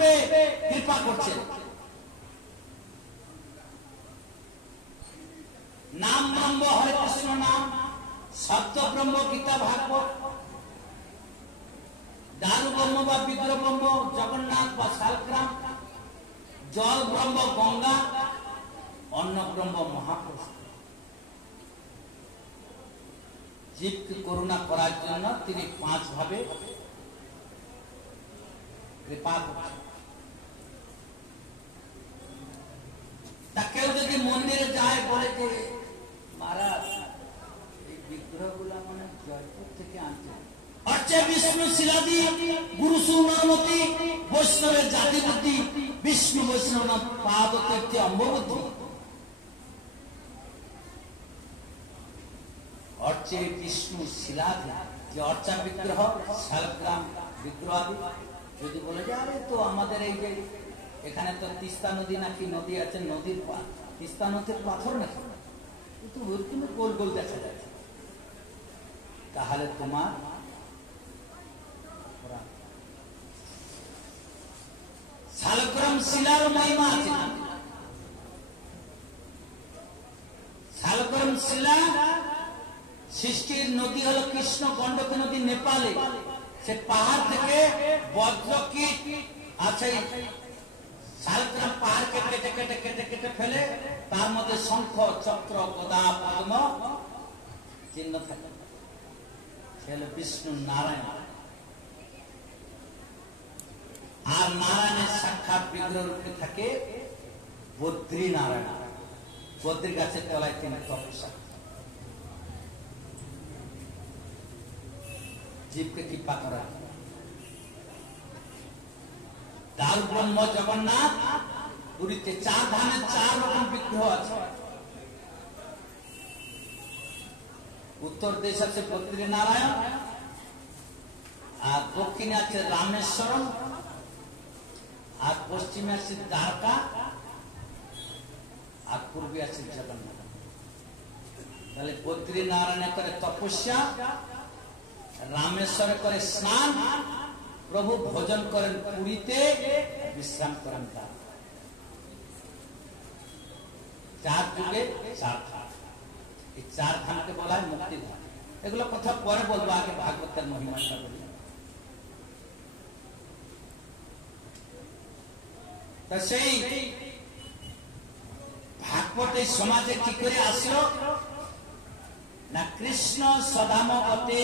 ভাবে কৃপা করছেন। নাম ব্রহ্ম হরে কৃষ্ণ নাম, সত্য ব্রহ্ম গীতা ভাগবত, দারু ব্রহ্ম বা বিগ্রহ ব্রহ্ম জগন্নাথ বা শালগ্রাম, জল ব্রহ্ম গঙ্গা, অন্ন ব্রহ্ম মহাপ্রসাদ। জীবকে করুণা করার জন্য তিনি 5 ভাবে কৃপা করছেন। তা কেউ যদি মন্দিরে যায় বলে যে মহারাজ এই বিগ্রহগুলো মানে জয়পুর থেকে আনতে, হচ্ছে বিষ্ণু শিলাদি গুরু সুনামতি বৈষ্ণবের জাতি বুদ্ধি, বিষ্ণু বৈষ্ণব নাম পাদ তীর্থে অম্ববুদ্ধি, হচ্ছে বিষ্ণু শিলাদি যে অর্চা বিগ্রহ শালগ্রাম বিগ্রহ আদি। যদি বলে যে আরে তো আমাদের এই যে এখানে তো তিস্তা নদী নাকি নদী আছে, নদীর তিস্তা নদীর পাথর নাকি, কিন্তু ওর কিন্তু গোল গোল দেখা যাচ্ছে, তাহলে তোমার শালগ্রাম শিলার মহিমা আছে। শালগ্রাম শিলা সৃষ্টির নদী হলো কৃষ্ণ গণ্ডকী নদী নেপালে, সে পাহাড় থেকে বজ্রকীট আছে, শালগ্রাম পাহাড়কে কেটে কেটে কেটে কেটে ফেলে, তার মধ্যে শঙ্খ চক্র গদা পদ্ম চিহ্ন থাকে, সে হলো বিষ্ণু নারায়ণ। আর নারায়ণের সাক্ষাৎ বিগ্রহ রূপে থাকে বদ্রী নারায়ণ, বদ্রী গাছের তলায় তিনি তপস্যা, জীবকে কৃপা করা। দারু ব্রহ্ম জগন্নাথ পুরীতে 4 ধামের 4 রকম বিগ্রহ আছে। উত্তর দেশ আছে বদ্রী নারায়ণ, আর দক্ষিণে আছে রামেশ্বরম, আর পশ্চিমে আছে দ্বারকা, আর পূর্বে আছে জগন্নাথ। তাহলে বদ্রী নারায়ণে করে তপস্যা, রামেশ্বরে করে স্নান, প্রভু ভোজন করেন পুরীতে, বিশ্রাম করেন তার। 4 যুগে 4 ধাম, এই 4 ধামকে বলা হয় মুক্তিধাম। এগুলো কথা পরে বলবো, আগে ভাগবতের মহিমাটা বলি। তা সেই ভাগবত এই সমাজে কি করে আসলো না, কৃষ্ণ সদামতে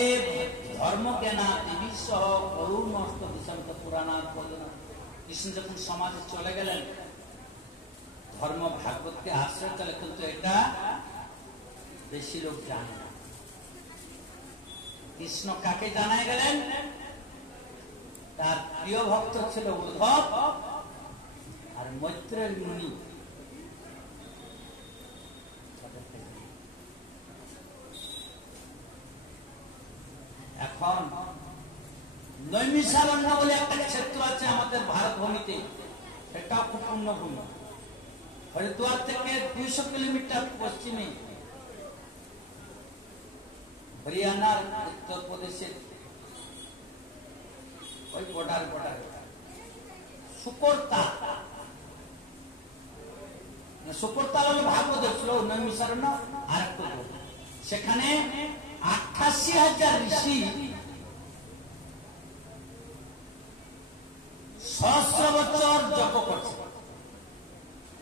ধর্ম জ্ঞানা দেবী সহ করুণ অস্ত দিশান্ত পুরাণার বললেন। কৃষ্ণ যখন সমাজে চলে গেলেন, ধর্ম ভাগবতকে আশ্রয় চলে, কিন্তু এটা বেশি লোক জানে না। কৃষ্ণ কাকে জানায় গেলেন? তার প্রিয় ভক্ত ছিল উদ্ধব আর মৈত্রেয় মুনি। এখন নৈমিষারণ্য বলে একটা ক্ষেত্র আছে আমাদের ভারত ভূমিতে, সেটাও খুব পূর্ণভূমি। হরিদ্বার থেকে 200 কিলোমিটার পশ্চিমে হরিয়ানার উত্তর প্রদেশের ওই বর্ডার সুকোরতা, সুকোরতা হলো ভাগবত শ্লোক, নৈমিষারণ্য আর একটু, সেখানে 88,000 ঋষি সহস্র বছর জপ করছে।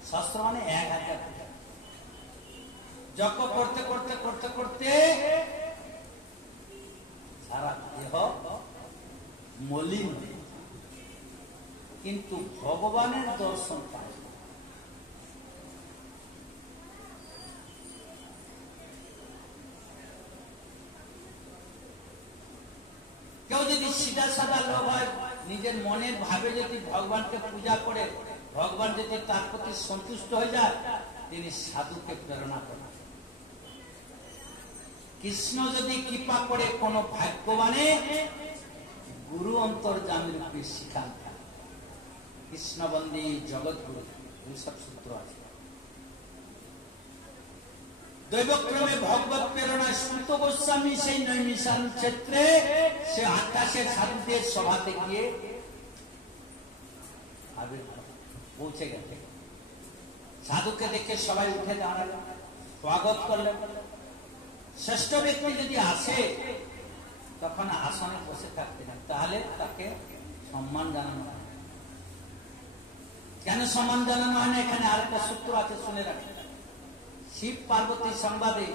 সহস্র মানে 1000 জপ করতে করতে করতে করতে সারা দেহ মলিন, কিন্তু ভগবানের দর্শন পায়। কেউ যদি সিধা সাদা লোক হয়, নিজের মনের ভাবে যদি ভগবানকে পূজা করে, ভগবান যদি তার প্রতি সন্তুষ্ট হয়ে যায়, তিনি সাধুকে প্রেরণা করেন। কৃষ্ণ যদি কৃপা করে কোন ভাগ্যবানে, গুরু অন্তর্যামী রূপে শিখান। কৃষ্ণবন্দী জগৎগুরু, এইসব সূত্র আছে। দৈবক্রমে ভগবত প্রেরণায় সুত গোস্বামী সেই নৈমিষারণ ক্ষেত্রে সে আকাশের সাধুদের সভাতে গিয়ে আবির্ভাব পৌঁছে গেছে। সাধুকে দেখে সবাই উঠে দাঁড়ালেন, স্বাগত করলেন। শ্রেষ্ঠ ব্যক্তি যদি আসে তখন আসনে বসে থাকতে না, তাহলে তাকে সম্মান জানানো হয়। কেন সম্মান জানানো হয় না? এখানে আরেকটা সূত্র আছে, শুনে রাখেন। শিব পার্বতী সংবাদে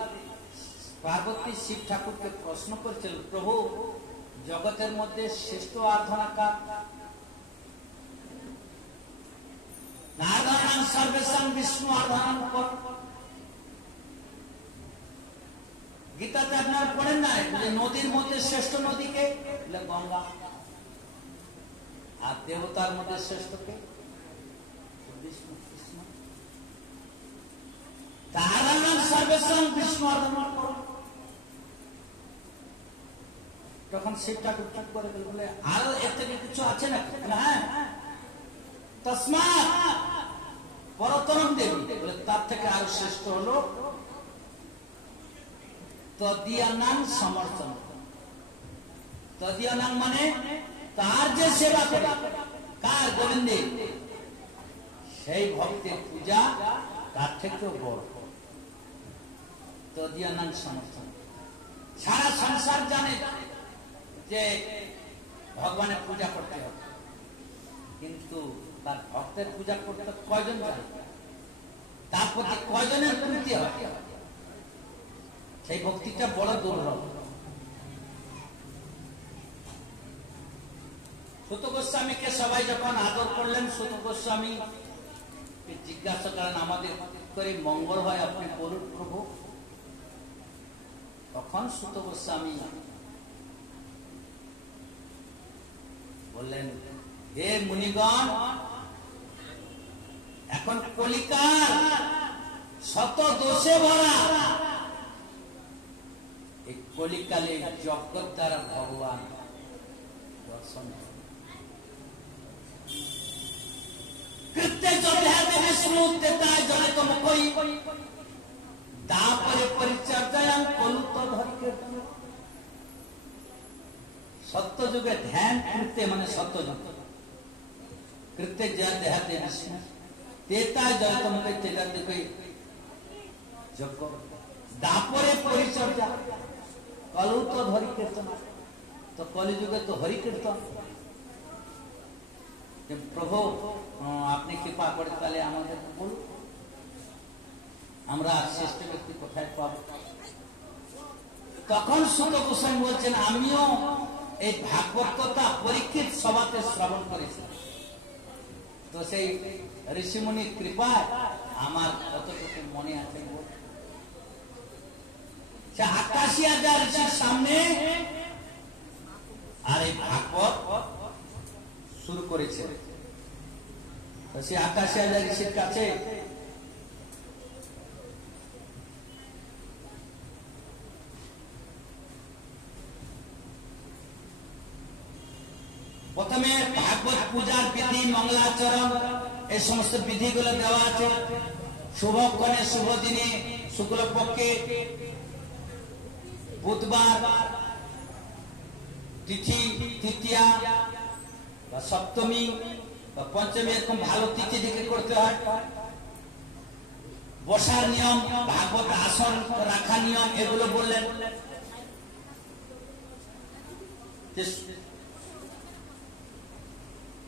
পার্বতী শিব ঠাকুরকে প্রশ্ন করেছিল, প্রভু জগতের মধ্যে শ্রেষ্ঠ আরাধনা কার? নারায়ণ সর্বেশাং বিষ্ণু আরাধনা কর। গীতাতে আপনারা পড়েন না যে নদীর মধ্যে শ্রেষ্ঠ নদীকে? গঙ্গা। আর দেবতার মধ্যে শ্রেষ্ঠ কে? বিষ্ণু। কৃষ্ণ। নারায়ণ সর্বেশাং বিষ্ণু আরাধনা কর। তখন শিব ঠাকুর চুপ করে গেল, বলে আরো এর থেকে কিছু আছে না? হ্যাঁ, তসমাৎ পরতরম দেবী, বলে তার থেকে আরো শ্রেষ্ঠ হলো তদিয়ানাং সমর্থন। তদিয়ানাং মানে তার যে সেবা করে, কার? গোবিন্দের। সেই ভক্তের পূজা তার থেকেও বড়। তদিয়ানাং সমর্থন। সারা সংসার জানে যে ভগবানের পূজা করতে হবে, কিন্তু তার ভক্তের পূজা করতে কয়জন জানে? তার প্রতি কয়জনের প্রীতি হয়? সেই ভক্তিটা বড় দুর্লভ। সুত গোস্বামীকে সবাই যখন আদর করলেন, সুত গোস্বামী জিজ্ঞাসা করেন, আমাদের করে মঙ্গল হয় আপনি বলুন প্রভু। তখন সুত গোস্বামী বললেন, হে মুনিগণ, এখন কলিকার শত দোষে ভরা এই কলিকালে জগৎ দ্বারা ভগবান দর্শন কৃত্যে জলে বিষ্ণু তেতায় জলে তো মুখই তাপরে পরিচর্যায়াং কলুত ধরি কীর্তন। সত্যযুগে ধ্যান কৃত্যে মানে সত্যযুগ, কৃত্যে জয় দেহাতে বিষ্ণু তেতায় জলে তো মুখে তেতার দিকে যজ্ঞ, দাপরে পরিচর্যা কলুত ধরি কীর্তন। তো কলিযুগে তো হরি কীর্তন। প্রভু আপনি কৃপা করে তাহলে আমাদের বলুন, আমরা শ্রেষ্ঠ ব্যক্তি কোথায় পাব? তখন সুত গোস্বামী বলছেন, আমিও এই ভাগবত কথা পরীক্ষিত সভাতে শ্রবণ করেছি, তো সেই ঋষিমুনির কৃপায় আমার কতটুকু মনে আছে। ৮৮,০০০ ঋষির সামনে আর এই ভাগবত শুরু করেছে। সে ৮৮,০০০ ঋষির কাছে প্রথমে ভাগবত পূজার বিধি, মঙ্গলাচরণ, এই সমস্ত বিধিগুলো দেওয়া আছে। শুভক্ষণে শুভ দিনে শুক্লপক্ষে বুধবার তিথি তৃতীয়া বা সপ্তমী বা পঞ্চমী, এরকম ভালো তিথি দেখে করতে হয়। বসার নিয়ম, ভাগবত আসন রাখা নিয়ম, এগুলো বললেন।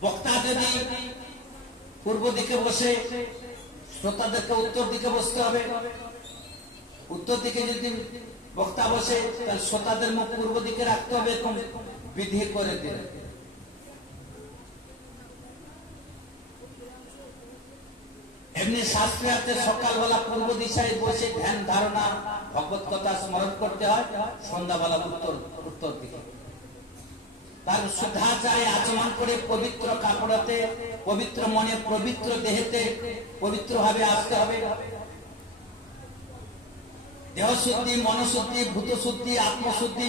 বক্তা যদি পূর্ব দিকে বসে, শ্রোতাদেরকে উত্তর দিকে বসতে হবে। উত্তর দিকে যদি বক্তা বসে, তাহলে শ্রোতাদের মুখ পূর্ব দিকে রাখতে হবে, এরকম বিধি করে দিলেন। এমনি শাস্ত্রে আছে সকালবেলা পূর্ব দিশায় বসে ধ্যান ধারণা ভগবত কথা স্মরণ করতে হয়, সন্ধ্যাবেলা উত্তর দিকে। তার শুদ্ধাচারে আচমন করে পবিত্র কাপড়তে, পবিত্র মনে, পবিত্র দেহেতে পবিত্র ভাবে আসতে হবে। দেহ শুদ্ধি, মনশুদ্ধি, ভূত শুদ্ধি, আত্মশুদ্ধি।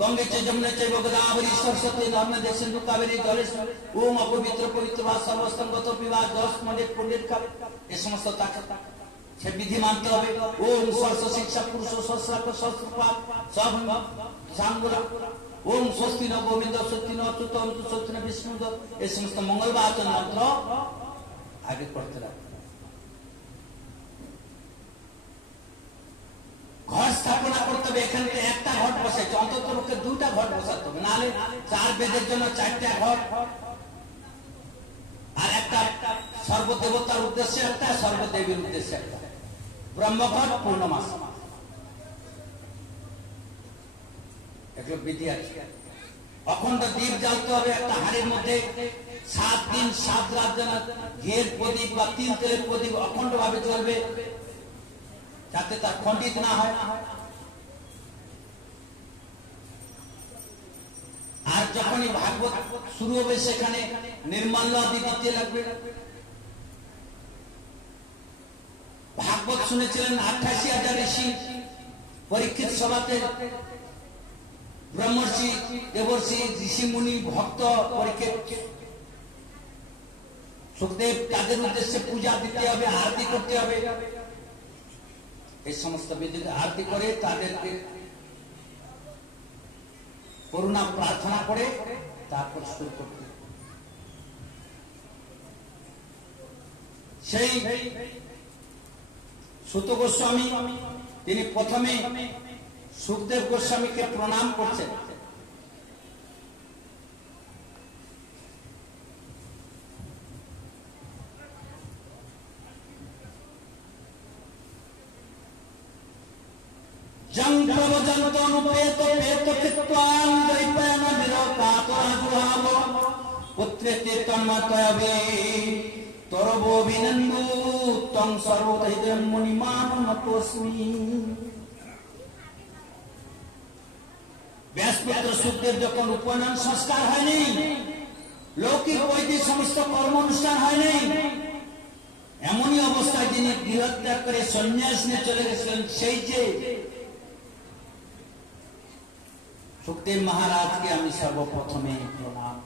গঙ্গে চ যমুনে চৈব গোদাবরী সরস্বতী নর্মদে সিন্ধু কাবেরী জলে ওম অপবিত্র পবিত্র বা সর্বস্তঙ্গত বিবাহ জল মনে পণ্ডিত কাবে, এ সমস্ত তাকে সে বিধি মানতে হবে। ওম সরস্ব শিক্ষা পুরুষ সহস্রাক্ষ সহস্রপাত সব সাঙ্গুরা ওম স্বস্তি ন গোবিন্দ স্বস্তি ন অচ্যুতম স্বস্তি ন বিষ্ণু, এই সমস্ত মঙ্গলবাচন মন্ত্র আগে করতে লাগবে। ঘর স্থাপনা করতে হবে, এখান থেকে একটা ঘট বসাইছে, অন্তত পক্ষে 2টা ঘট বসাতে হবে, নাহলে 4 বেদের জন্য 4টা ঘট, আর একটা সর্বদেবতার উদ্দেশ্যে একটা, সর্বদেবীর উদ্দেশ্যে একটা, ব্রহ্মঘট পূর্ণমাস, এগুলো বিধি আছে। অখণ্ড দ্বীপ জ্বালতে হবে একটা হাড়ির মধ্যে, 7 দিন 7 রাত যেন ঘিয়ের প্রদীপ বা তিল তেলের প্রদীপ অখণ্ড ভাবে চলবে, যাতে তার খণ্ডিত না হয়। আর যখনই ভাগবত শুরু হবে সেখানে নির্মাল্য আদি দিতে লাগবে। ভাগবত শুনেছিলেন 88,000 ঋষি পরীক্ষিত সভাতে, ব্রহ্মর্ষি দেবর্ষি ঋষি মুনি ভক্ত পরীক্ষিত, সুখদেব, তাদের উদ্দেশ্যে পূজা দিতে হবে, আরতি করতে হবে। এই সমস্ত বিধিতে আরতি করে তাদেরকে করুণা প্রার্থনা করে তারপর শুরু করতে। সেই সুত গোস্বামী তিনি প্রথমে সুখদেব গোস্বামীকে প্রণাম করছেন। জং প্রবজন্ত অনুপেত পেত চিত্তাং দৈপায়ন বিরকাতরাজুহাব পুত্রেতে তন্মতয়বে তরবো বিনন্দু তং সর্বদৈদম মুনিমান নতোস্মি। ব্যাসপুত্র সুখদেব যখন উপনয়ন সংস্কার হয়নি, লৌকিক বৈদিক সমস্ত কর্ম অনুষ্ঠান হয়নি, এমনই অবস্থায় তিনি গৃহত্যাগ করে সন্ন্যাস নিয়ে চলে গেছিলেন। সেই যে সুখদেব মহারাজকে আমি সর্বপ্রথমে প্রণাম।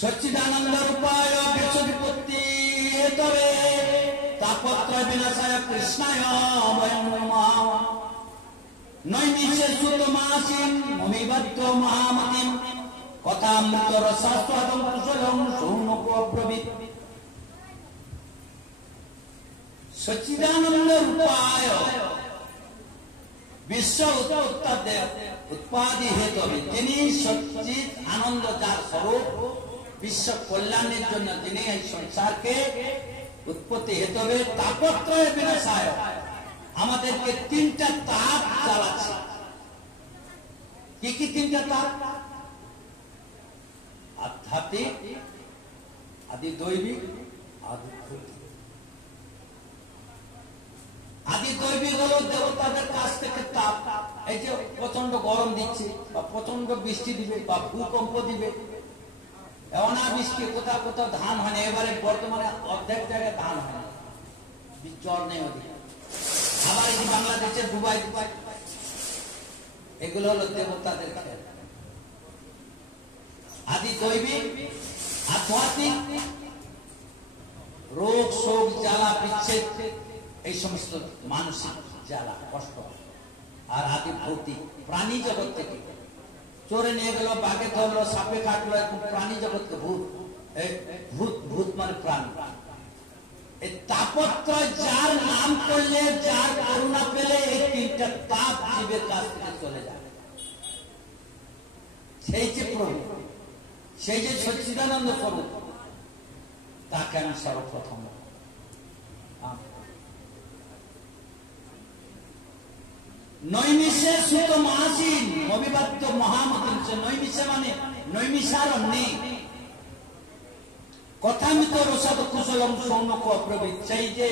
সচ্চিদানন্দ রূপায় বিশ্ববিপত্তি হেতবে তাপত্রয় বিনাশায় কৃষ্ণায় বয়ং নমঃ। নৈমিষে সুতমাসীন মমিবদ্ধ মহামতিম কথামৃত রসাস্বাদং কুশলং সৌনকো অব্রবীত। সচ্চিদানন্দ রূপায় বিশ্ব উৎপাদি হেতবে, তিনি সচ্চিদ আনন্দ যার স্বরূপ, বিশ্ব কল্যাণের জন্য তিনি এই সংসারকে উৎপত্তি হেতবে তাপত্রয় বিনাশায়, আমাদেরকে 3টা তাপ জ্বালাচ্ছে। কি কি 3টা তাপ? আধ্যাত্মিক, আদি দৈবিক, আদি ভৌতিক। আদি দৈবিক হলো দেবতাদের কাছ থেকে তাপ, এই যে প্রচন্ড গরম দিচ্ছে বা প্রচন্ড বৃষ্টি দিবে বা ভূকম্প দিবে, অনাবৃষ্টি, কোথাও কোথাও ধান হয় না, এবারে বর্তমানে অর্ধেক জায়গায় ধান হয় না, জ্বর নেই ওদিকে। আবার এই বাংলাদেশের দুবাই, এগুলো হলো দেবতাদের খেল। আদি দৈবিক, আধ্যাত্মিক, রোগ শোক জ্বালা বিচ্ছেদ, এই সমস্ত মানসিক জ্বালা কষ্ট। আর আদি ভৌতিক, প্রাণী জগৎ থেকে চোরে নিয়ে গেল, বাঘে ধরলো, সাপে কাটলো, এখন প্রাণী জগৎকে ভূত, ভূত ভূত মানে প্রাণী। এই তাপত্রয় যার নাম করলে, যার করুণা পেলে, এই 3টা তাপ জীবের কাছ থেকে চলে যায়। সেই যে প্রভু, সেই যে সচ্চিদানন্দ স্বরূপ, তাকে আমি সর্বপ্রথম নৈমিষে সুত মাসীন অবিবাদ্য মহামতি। নৈমিষে মানে নৈমিষারণ্যে কথামিত রসদ কুশলম সৌনক অপ্রবৃত। সেই যে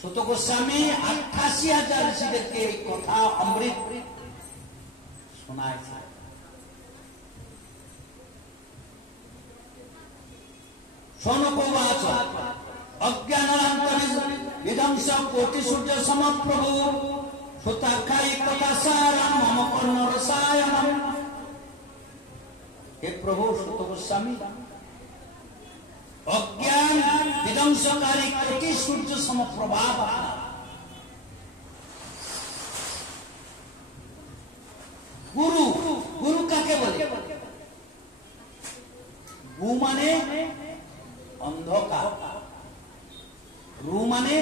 সুত গোস্বামী 88,000 ঋষিদেরকে এই কথা অমৃত শোনাইছে। সৌনকবাচ অজ্ঞানান্তরিত বিধ্বংস কোটি সূর্য সমপ্রভু সুতাক্ষাই কথা সারাম মম কর্ণ রসায়নম। হে প্রভু সুত গোস্বামী, অজ্ঞান বিধ্বংসকারী কোটি সূর্য সমপ্রভাব। গুরু, গুরু কাকে বলে? গু মানে অন্ধকার, রু মানে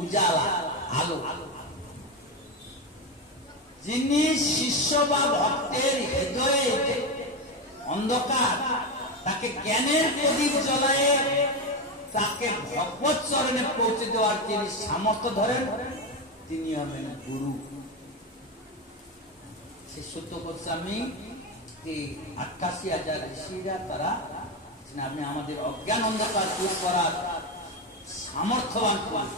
উজালা, আলো। যিনি শিষ্য বা ভক্তের হৃদয়ে অন্ধকার, তাকে জ্ঞানের প্রদীপ জ্বলায় তাকে ভগবত চরণে পৌঁছে দেওয়ার যিনি সামর্থ্য ধরেন, তিনি হবেন গুরু। সুত গোস্বামী 88,000 ঋষিরা তারা আপনি আমাদের অজ্ঞান অন্ধকার দূর করার সামর্থ্যবান।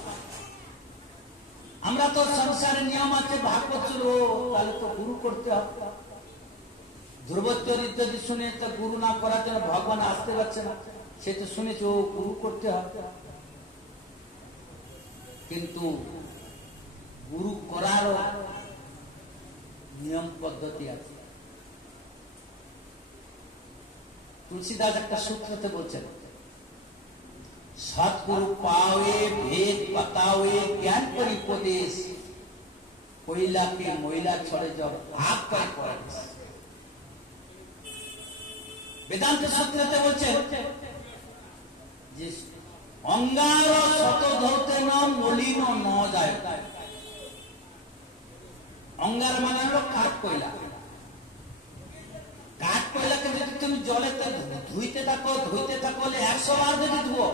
আমরা তো সংসারের নিয়ম আছে, ভাগবত শুরু তাহলে তো গুরু করতে হবে। ধ্রুব চরিত্র যদি শুনে তো গুরু না করার জন্য ভগবান আসতে পারছে না, সে তো শুনেছে ও গুরু করতে হবে। কিন্তু গুরু করারও নিয়ম পদ্ধতি আছে। তুলসীদাস একটা সূত্রতে বলছেন, সৎগুরু পাওয়ে ভেদ बतावे ज्ञान परिपदेश कोयला के मोयला छोड़े जब आग पर पड़े। वेदांत सूत्रते বলছেন যে অঙ্গার শত ধরতে ন মলিন ন যায়। অঙ্গার মানে হলো কাঠ কয়লা। কাঠ কয়লাকে যদি তুমি জলে ধুইতে থাকো 100 বার যদি ধুও,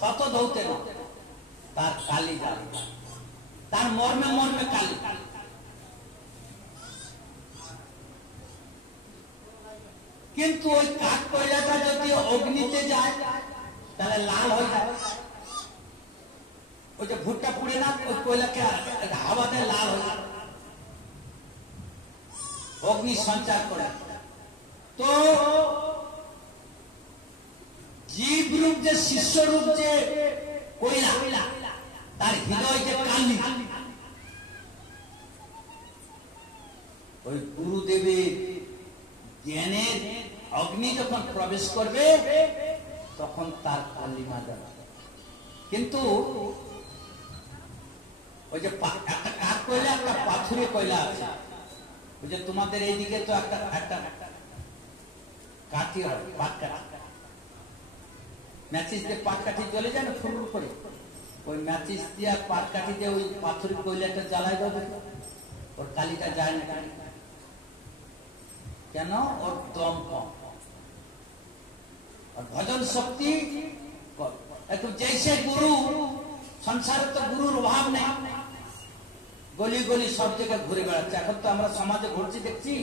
শত ধৌতে না, তার কালি যাবে, তার মর্মে মর্মে কালি। কিন্তু ওই কাঠ কয়লাটা যদি অগ্নিতে যায় তাহলে লাল হয়ে যায়। ওই যে ভুট্টা পুড়ে না, ওই কয়লাকে হাওয়াতে লাল হয়ে যায়, অগ্নি সঞ্চার করে। তো জীব রূপ যে শিষ্য রূপ যে কয়লা, তার হৃদয় যে কালি, ওই গুরুদেবের জ্ঞানের অগ্নি যখন প্রবেশ করবে তখন তার কালিমা যাবে। কিন্তু ওই যে একটা কাঠ কয়লা, একটা পাথুরে কয়লা আছে। ওই যে তোমাদের এইদিকে তো একটা কাঠি হয়, পাট কাঠি, ম্যাচিস দিয়ে পাট কাঠি জ্বলে যায় না ফুল করে, ওই ম্যাচিস দিয়ে পাট কাঠি দিয়ে ওই পাথরের কয়লাটা জ্বালায় দেবে, ওর কালিটা যায় না। কেন? ওর দম কম, और भजन शक्ति तो जैसे गुरु, संसार तो गुरुर अभाव नहीं, गली गली सब जगह घुरे बेড়াচ্ছে। এখন তো আমরা সমাজে ঘুরছি দেখছি,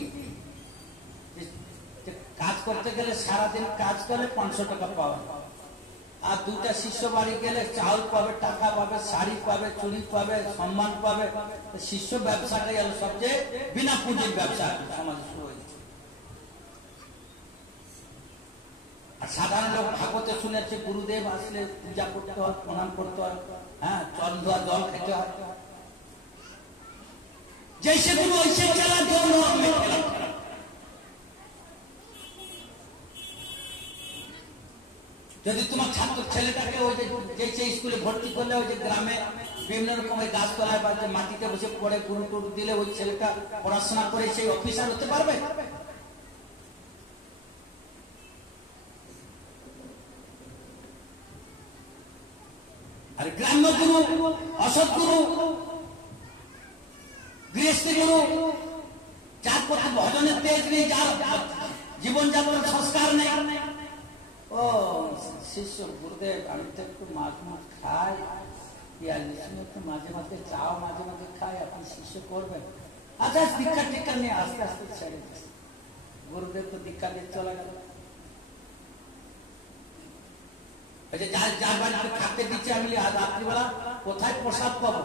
কাজ করতে গেলে সারাদিন কাজ করলে 500 টাকা পাওয়া, আর দুটা শিষ্য বাড়ি গেলে চাউল পাবে, টাকা পাবে, শাড়ি পাবে, চুড়ি পাবে, সম্মান পাবে। শিষ্য ব্যবসাটাই হলো সবচেয়ে বিনা পুঁজির ব্যবসা সমাজে শুরু হয়েছে। আর সাধারণ লোক ভাগবতে শুনেছে গুরুদেব আসলে পূজা করতে হয়, প্রণাম করতে হয়, হ্যাঁ, জল ধোয়া, জল খেতে হয়। जैसे गुरु वैसे चला, दोनों में खेला। যদি তোমার ছাত্র ছেলেটাকে ওই যে স্কুলে ভর্তি করলে ওই যে গ্রামে বিভিন্ন রকম ওই গাছতলায় বা মাটিতে বসে পড়ে গুরু টুরু দিলে ওই ছেলেটা পড়াশোনা করে সেই অফিসার হতে পারবে? আর গ্রাম্য গুরু, অসৎ গুরু, গৃহস্থী গুরু, যার প্রতি ভজনের তেজ নেই, যার জীবনযাপনের সংস্কার নেই, ও শিষ্য গুরুদেব আমি তো একটু মাছ মাছ খাই, পেঁয়াজ একটু মাঝে মাঝে চাও, মাঝে মাঝে খাই, আপনি শিষ্য করবেন? আচ্ছা দীক্ষা টিক্ষা নিয়ে আস্তে আস্তে ছেড়ে দিচ্ছে। গুরুদেব তো দীক্ষা দিয়ে চলে গেল। যার বাড়িতে থাকতে দিচ্ছে আমি রাত্রিবেলা কোথায় প্রসাদ পাবো?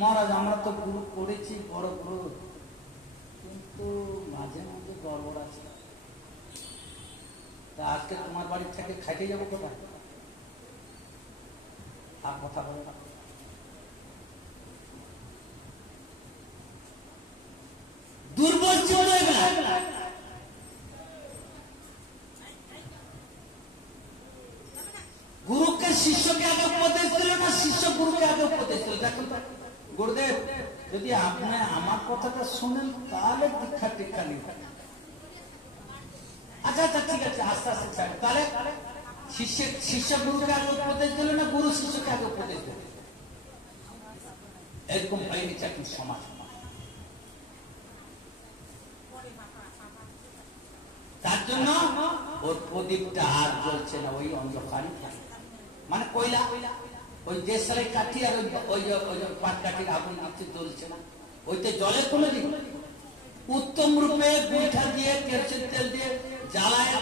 মহারাজ আমরা তো গুরু করেছি, বড় গুরু, কিন্তু মাঝে মাঝে গড়বড় আছে। তা আজকে তোমার বাড়ি থেকে খাইতে যাবো কোথায়? আর কথা বলে না। দুর্বল চলে গুরুকে শিষ্যকে দেখুন তো গুরুদেব, যদি আপনি আমার কথাটা শুনেন তাহলে দীক্ষা টিক্ষা নিতে। আচ্ছা আচ্ছা ঠিক আছে, আস্তে আস্তে ছাড়। তাহলে শিষ্য গুরুকে আগে উপদেশ দিল না গুরু শিষ্যকে আগে উপদেশ দিল? এরকম হয়ে গেছে এখন সমাজ। তার জন্য ওর প্রদীপটা আর জ্বলছে না, ওই অন্ধকারই থাকে। মানে কয়লা, ওই দেশলাই কাঠি আর ওই পাট কাঠির আগুন দিচ্ছে, জ্বলছে না। ওইতে জলে কোনো দিন উত্তম রূপে গুঁঠা দিয়ে কেরোসিন তেল দিয়ে জ্বালায়,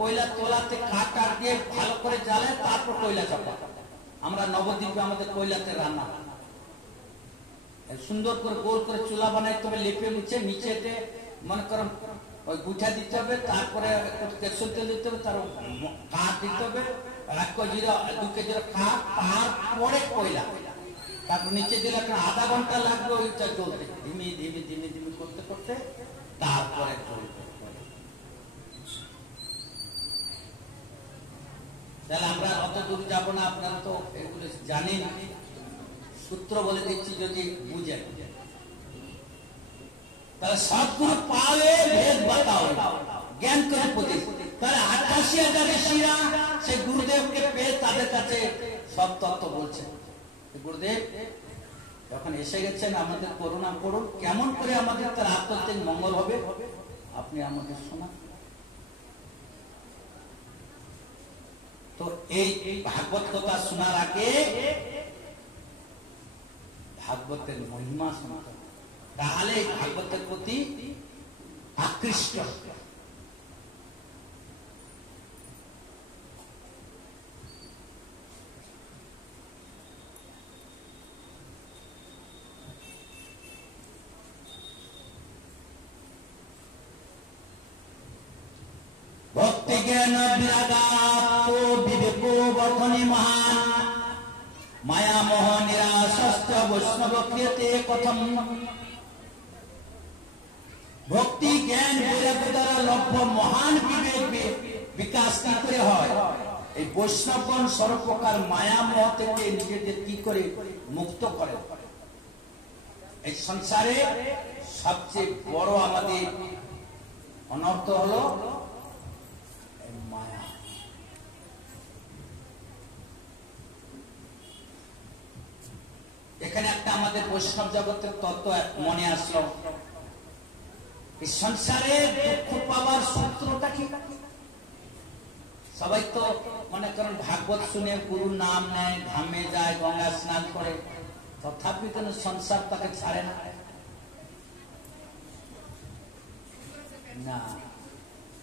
কয়লা তোলাতে কাঠ দিয়ে ভালো করে জ্বালায়, তারপর কয়লা চাপা। আমরা নবদ্বীপে আমাদের কয়লাতে রান্না সুন্দর করে গোল করে চুলা বানাইতে হবে, লেপে মুছে নিচেতে মনে করেন ওই গুঁঠা দিতে হবে, তারপরে কেরোসিন তেল দিতে হবে, তার কাঠ দিতে হবে 1 কেজি 2 কেজির কাঠ, তারপরে কয়লা, তারপর নিচে দিলে আধা ঘন্টা লাগবে ওইটা জ্বলতে, ধিমি ধিমি ধিমি ধিমি করতে করতে তারপরে জ্বলবে। তাহলে আমরা অত দূর যাবো না, আপনারা তো এগুলো জানেন, সূত্র বলে দিচ্ছি যদি বুঝেন। তাহলে সদ্গুরু পাবে ভেদ বাতাও, জ্ঞান করে প্রতি। তাহলে 88,000 ঋষিরা সে গুরুদেবকে পেয়ে তাদের কাছে সব তত্ত্ব বলছে। গুরুদেব যখন এসে গেছেন, আমাদের করুণা করুন, কেমন করে আমাদের তার আত্মত্যাগ মঙ্গল হবে আপনি আমাদের শোনান। তো এই ভাগবত কথা শোনার আগে ভাগবতের মহিমা শোনাতে হবে, তাহলে ভাগবতের প্রতি আকৃষ্ট। ভক্তি জ্ঞান বিরাগাত বিবেক বর্ধনী মহান মায়া মোহ নিরাশস্ত বৈষ্ণব ক্রিয়তে কথম। ভক্তি জ্ঞান বিরাগ দ্বারা লভ্য মহান বিবেক বিকাশ কি করে হয়? এই বৈষ্ণবগণ সর্বপ্রকার মায়া মোহ থেকে নিজেদের কি করে মুক্ত করে। এই সংসারে সবচেয়ে বড় আমাদের অনর্থ হলো মায়া। এখানে একটা আমাদের বৈষ্ণব জগতের তত্ত্ব মনে আসলো, এই সংসারে দুঃখ পাওয়ার সূত্রটা কি? সবাই তো মনে করেন ভাগবত শুনে গুরুর নাম নেয়, ধামে যায়, গঙ্গা স্নান করে, তথাপি কেন সংসার তাকে ছাড়ে না? না,